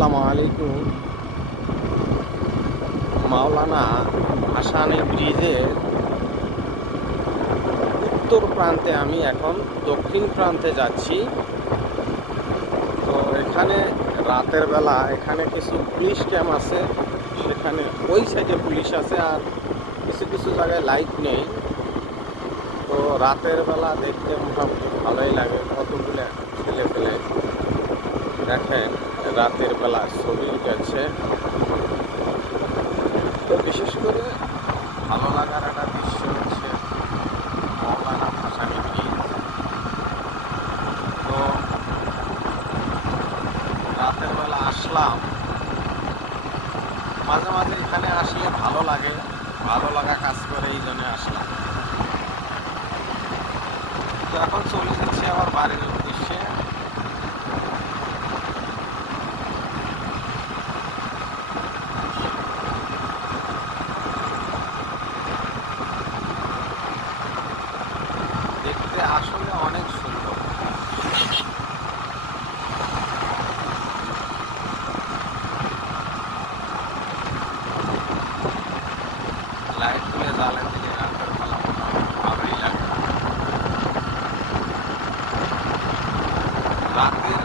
আসসালামু আলাইকুম। মাওলানা ভাসানী ব্রিজের উত্তর প্রান্তে আমি এখন দক্ষিণ প্রান্তে যাচ্ছি। তো এখানে রাতের বেলা এখানে কিছু পুলিশ ক্যাম্প আছে, সেখানে ওই সাইডে পুলিশ আছে, আর কিছু কিছু জায়গায় লাইট নেই। তো রাতের বেলা দেখতে মোটামুটি ভালোই লাগে। কতগুলো ছেলে পেলে দেখেন রাতের বেলা ছবি উঠেছে। তো বিশেষ করে ভালো লাগার একটা দৃশ্য হচ্ছে মাওলানা ভাসানী ব্রিজ। তো রাতের বেলা আসলাম, মাঝে মাঝে এখানে আসলে ভালো লাগে, ভালো লাগা কাজ করে, এই জন্য আসলাম। তো এখন চলে যাচ্ছি আমার বাড়ির উদ্দেশ্যে। দেখতে আসলে অনেক সুন্দর। লাইট গুলো জ্বালা দিলে রাতের বেলা মোটামুটি ভালোই লাগে। রাতের